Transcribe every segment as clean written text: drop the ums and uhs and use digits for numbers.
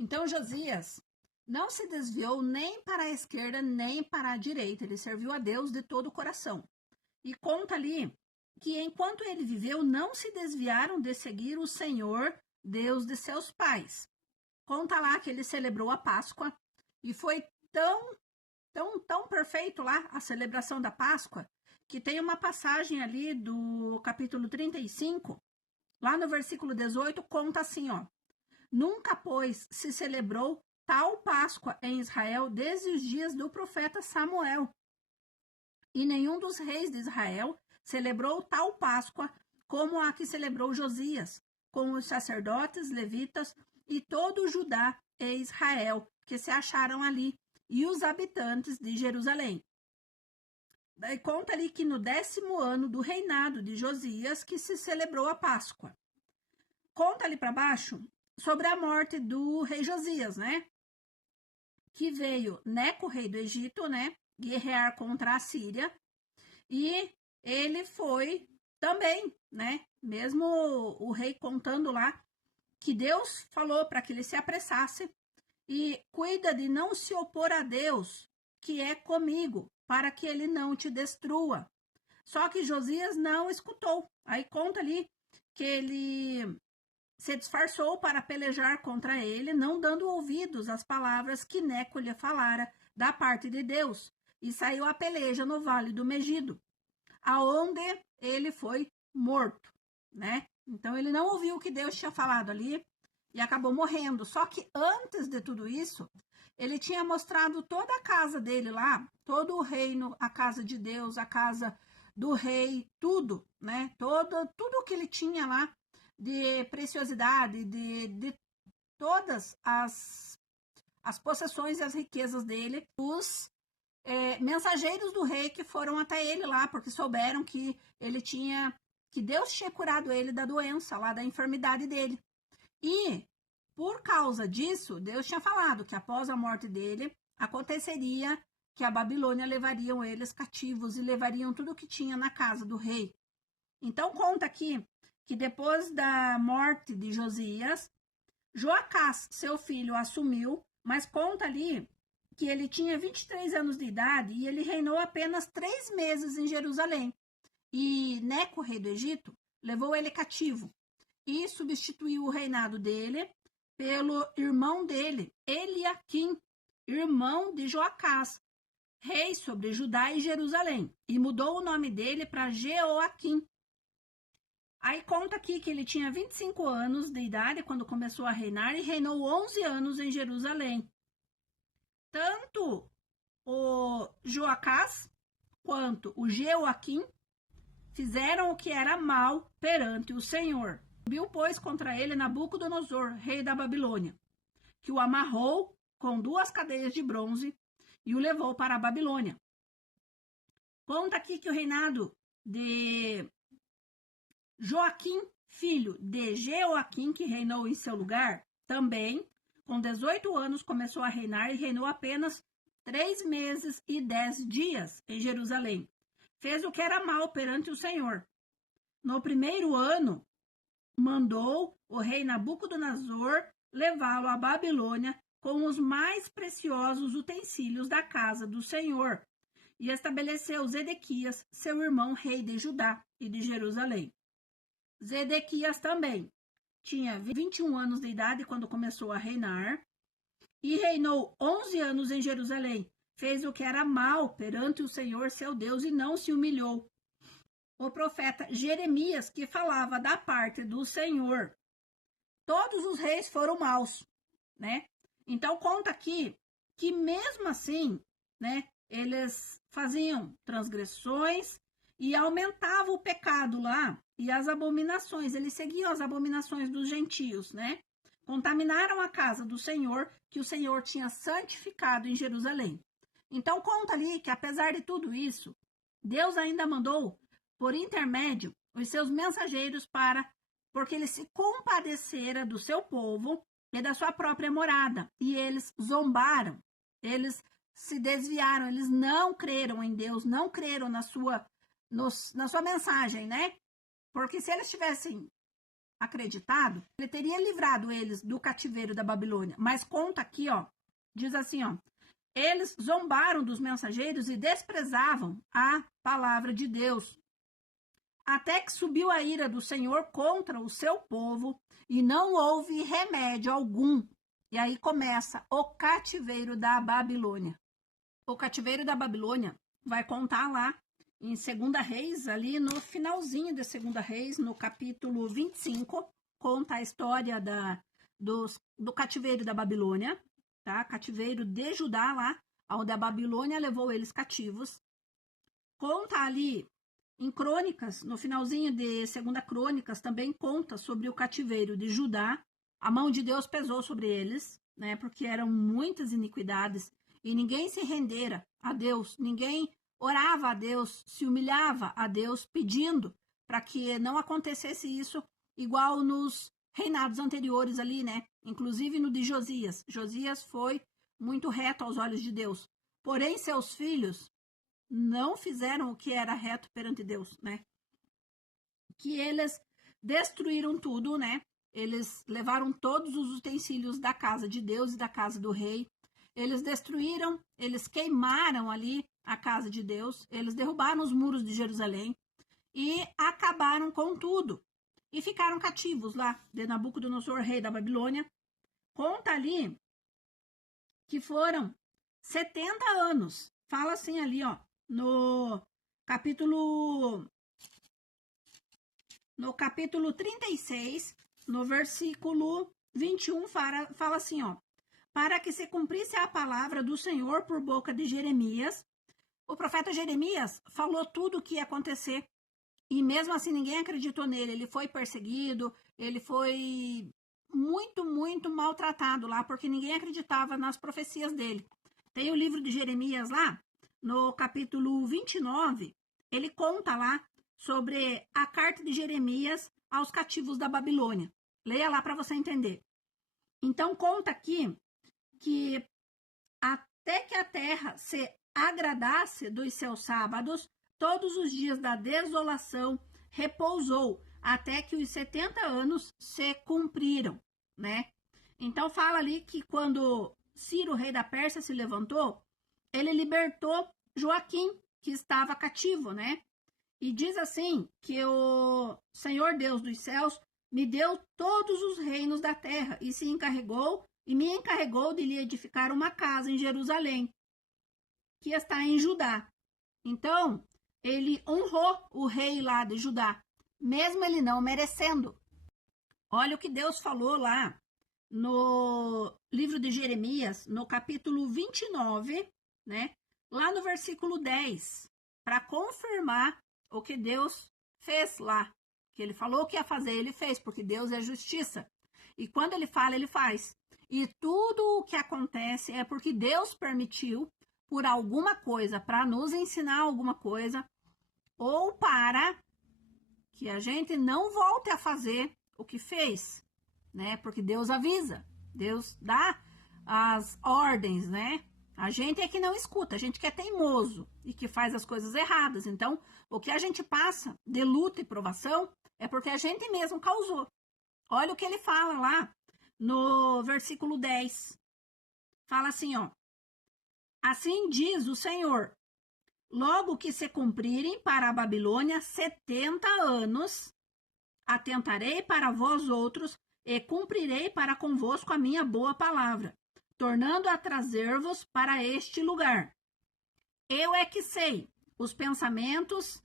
Então Josias não se desviou nem para a esquerda nem para a direita, ele serviu a Deus de todo o coração. E conta ali que enquanto ele viveu, não se desviaram de seguir o Senhor, Deus de seus pais. Conta lá que ele celebrou a Páscoa e foi tão perfeito lá a celebração da Páscoa, que tem uma passagem ali do capítulo 35, lá no versículo 18, conta assim, ó: Nunca, pois, se celebrou tal Páscoa em Israel desde os dias do profeta Samuel. E nenhum dos reis de Israel celebrou tal Páscoa como a que celebrou Josias, com os sacerdotes, levitas e todo o Judá e Israel, que se acharam ali, e os habitantes de Jerusalém. Daí conta ali que no 10º ano do reinado de Josias que se celebrou a Páscoa. Conta ali para baixo sobre a morte do rei Josias, né? Que veio Neco, rei do Egito, né? Guerrear contra a Síria. E ele foi também, né? Mesmo o rei contando lá que Deus falou para que ele se apressasse e cuida de não se opor a Deus, que é comigo, para que ele não te destrua. Só que Josias não escutou. Aí conta ali que ele se disfarçou para pelejar contra ele, não dando ouvidos às palavras que Neco lhe falara da parte de Deus, e saiu a peleja no vale do Megido, aonde ele foi morto, né? Então ele não ouviu o que Deus tinha falado ali e acabou morrendo. Só que antes de tudo isso, ele tinha mostrado toda a casa dele lá, todo o reino, a casa de Deus, a casa do rei, tudo, né? Tudo que ele tinha lá de preciosidade, de todas as possessões e as riquezas dele, os mensageiros do rei que foram até ele lá, porque souberam que que Deus tinha curado ele da doença lá, da enfermidade dele. E por causa disso, Deus tinha falado que após a morte dele, aconteceria que a Babilônia levariam eles cativos e levariam tudo o que tinha na casa do rei. Então conta aqui que depois da morte de Josias, Joacás, seu filho, assumiu, mas conta ali que ele tinha 23 anos de idade e ele reinou apenas 3 meses em Jerusalém. E Neco, rei do Egito, levou ele cativo e substituiu o reinado dele pelo irmão dele, Eliaquim, irmão de Joacás, rei sobre Judá e Jerusalém, e mudou o nome dele para Jeoaquim. Aí conta aqui que ele tinha 25 anos de idade quando começou a reinar e reinou 11 anos em Jerusalém. Tanto o Joacás quanto o Jeoaquim fizeram o que era mal perante o Senhor. Subiu, pois, contra ele Nabucodonosor, rei da Babilônia, que o amarrou com 2 cadeias de bronze e o levou para a Babilônia. Conta aqui que o reinado de Joaquim, filho de Jeoaquim, que reinou em seu lugar, também, com 18 anos, começou a reinar e reinou apenas 3 meses e 10 dias em Jerusalém. Fez o que era mal perante o Senhor. No primeiro ano, mandou o rei Nabucodonosor levá-lo à Babilônia com os mais preciosos utensílios da casa do Senhor, e estabeleceu Zedequias, seu irmão, rei de Judá e de Jerusalém. Zedequias também tinha 21 anos de idade quando começou a reinar e reinou 11 anos em Jerusalém. Fez o que era mal perante o Senhor, seu Deus, e não se humilhou. O profeta Jeremias, que falava da parte do Senhor. Todos os reis foram maus, né? Então conta aqui que mesmo assim, né, eles faziam transgressões e aumentavam o pecado lá e as abominações. Eles seguiam as abominações dos gentios, né? Contaminaram a casa do Senhor, que o Senhor tinha santificado em Jerusalém. Então conta ali que apesar de tudo isso, Deus ainda mandou por intermédio os seus mensageiros porque ele se compadecera do seu povo e da sua própria morada. E eles zombaram, eles se desviaram, eles não creram em Deus, não creram na sua mensagem, né? Porque se eles tivessem acreditado, ele teria livrado eles do cativeiro da Babilônia. Mas conta aqui, ó, diz assim, ó, eles zombaram dos mensageiros e desprezavam a palavra de Deus. Até que subiu a ira do Senhor contra o seu povo e não houve remédio algum. E aí começa o cativeiro da Babilônia. O cativeiro da Babilônia vai contar lá em 2 Reis, ali no finalzinho de 2 Reis, no capítulo 25, conta a história do cativeiro da Babilônia, tá? Cativeiro de Judá lá, onde a Babilônia levou eles cativos. Conta ali em Crônicas, no finalzinho de 2 Crônicas, também conta sobre o cativeiro de Judá. A mão de Deus pesou sobre eles, né? Porque eram muitas iniquidades e ninguém se rendera a Deus, ninguém orava a Deus, se humilhava a Deus, pedindo para que não acontecesse isso igual nos reinados anteriores ali, né? Inclusive no de Josias. Josias foi muito reto aos olhos de Deus. Porém, seus filhos não fizeram o que era reto perante Deus, né? Que eles destruíram tudo, né? Eles levaram todos os utensílios da casa de Deus e da casa do rei. Eles destruíram, eles queimaram ali a casa de Deus, eles derrubaram os muros de Jerusalém e acabaram com tudo. E ficaram cativos lá de Nabucodonosor, rei da Babilônia. Conta ali que foram 70 anos. Fala assim ali, ó, no capítulo 36, no versículo 21, fala assim, ó, para que se cumprisse a palavra do Senhor por boca de Jeremias. O profeta Jeremias falou tudo o que ia acontecer e mesmo assim ninguém acreditou nele. Ele foi perseguido, ele foi muito, muito maltratado lá, porque ninguém acreditava nas profecias dele. Tem o livro de Jeremias lá, no capítulo 29, ele conta lá sobre a carta de Jeremias aos cativos da Babilônia. Leia lá para você entender. Então conta aqui que até que a terra se agradasse dos seus sábados, todos os dias da desolação repousou, até que os 70 anos se cumpriram, né? Então fala ali que quando Ciro, rei da Pérsia, se levantou, ele libertou Joaquim, que estava cativo, né? E diz assim que o Senhor Deus dos céus me deu todos os reinos da terra e me encarregou de lhe edificar uma casa em Jerusalém, que está em Judá. Então, ele honrou o rei lá de Judá, mesmo ele não merecendo. Olha o que Deus falou lá no livro de Jeremias, no capítulo 29, né? Lá no versículo 10, para confirmar o que Deus fez lá. Que ele falou que ia fazer, ele fez, porque Deus é justiça. E quando ele fala, ele faz. E tudo o que acontece é porque Deus permitiu por alguma coisa, para nos ensinar alguma coisa, ou para que a gente não volte a fazer o que fez, né? Porque Deus avisa, Deus dá as ordens, né? A gente é que não escuta, a gente que é teimoso e que faz as coisas erradas. Então, o que a gente passa de luta e provação é porque a gente mesmo causou. Olha o que ele fala lá no versículo 10. Fala assim, ó. Assim diz o Senhor, logo que se cumprirem para a Babilônia 70 anos, atentarei para vós outros e cumprirei para convosco a minha boa palavra, tornando a trazer-vos para este lugar. Eu é que sei os pensamentos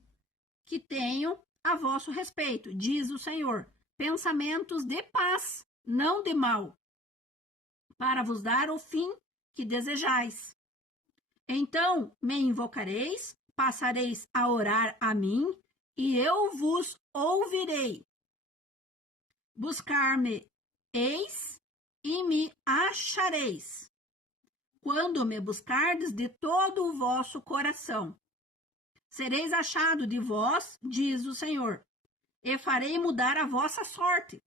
que tenho a vosso respeito, diz o Senhor, pensamentos de paz, não de mal, para vos dar o fim que desejais. Então me invocareis, passareis a orar a mim, e eu vos ouvirei. Buscar-me-eis e me achareis, quando me buscardes de todo o vosso coração. Sereis achado de vós, diz o Senhor, e farei mudar a vossa sorte.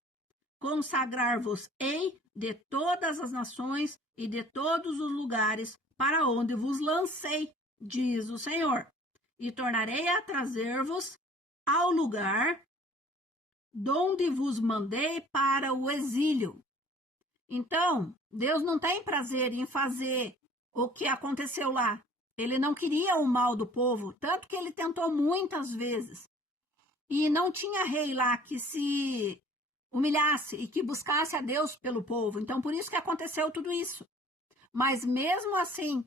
Consagrar-vos-ei de todas as nações e de todos os lugares para onde vos lancei, diz o Senhor, e tornarei a trazer-vos ao lugar donde vos mandei para o exílio. Então, Deus não tem prazer em fazer o que aconteceu lá. Ele não queria o mal do povo, tanto que ele tentou muitas vezes. E não tinha rei lá que se humilhasse e que buscasse a Deus pelo povo. Então, por isso que aconteceu tudo isso. Mas mesmo assim,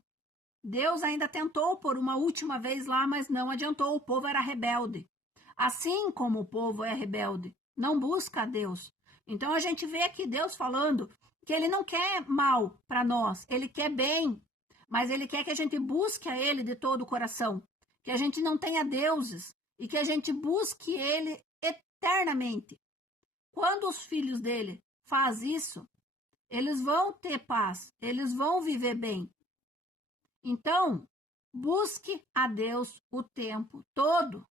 Deus ainda tentou por uma última vez lá, mas não adiantou. O povo era rebelde. Assim como o povo é rebelde, não busca a Deus. Então a gente vê aqui Deus falando que ele não quer mal para nós, ele quer bem, mas ele quer que a gente busque a ele de todo o coração, que a gente não tenha deuses e que a gente busque ele eternamente. Quando os filhos dele fazem isso, eles vão ter paz, eles vão viver bem. Então, busque a Deus o tempo todo.